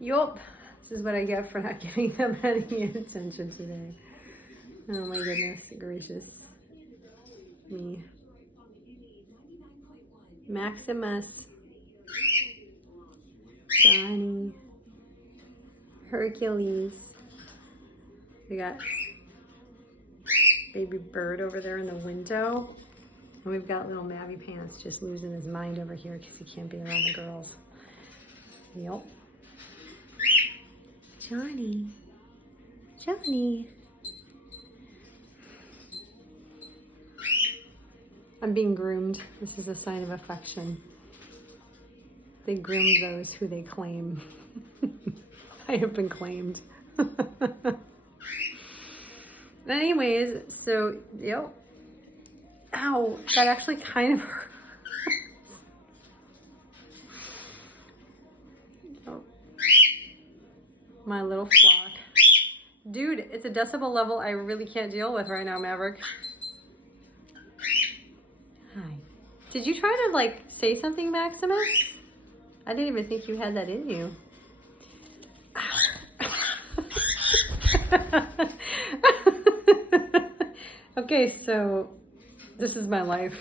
Yup. This is what I get for not giving them any attention today. Oh my goodness gracious me. Maximus, Johnny, Hercules. We got baby Bird over there in the window. And we've got little Mabby Pants just losing his mind over here because he can't be around the girls. Yep. Johnny. Johnny. I'm being groomed. This is a sign of affection. They groom those who they claim. I have been claimed. Anyways, so, yep. Ow, that actually kind of hurt. Oh. My little flock. Dude, it's a decibel level I really can't deal with right now, Maverick. Hi. Did you try to, like, say something, Maximus? I didn't even think you had that in you. Okay, so this is my life.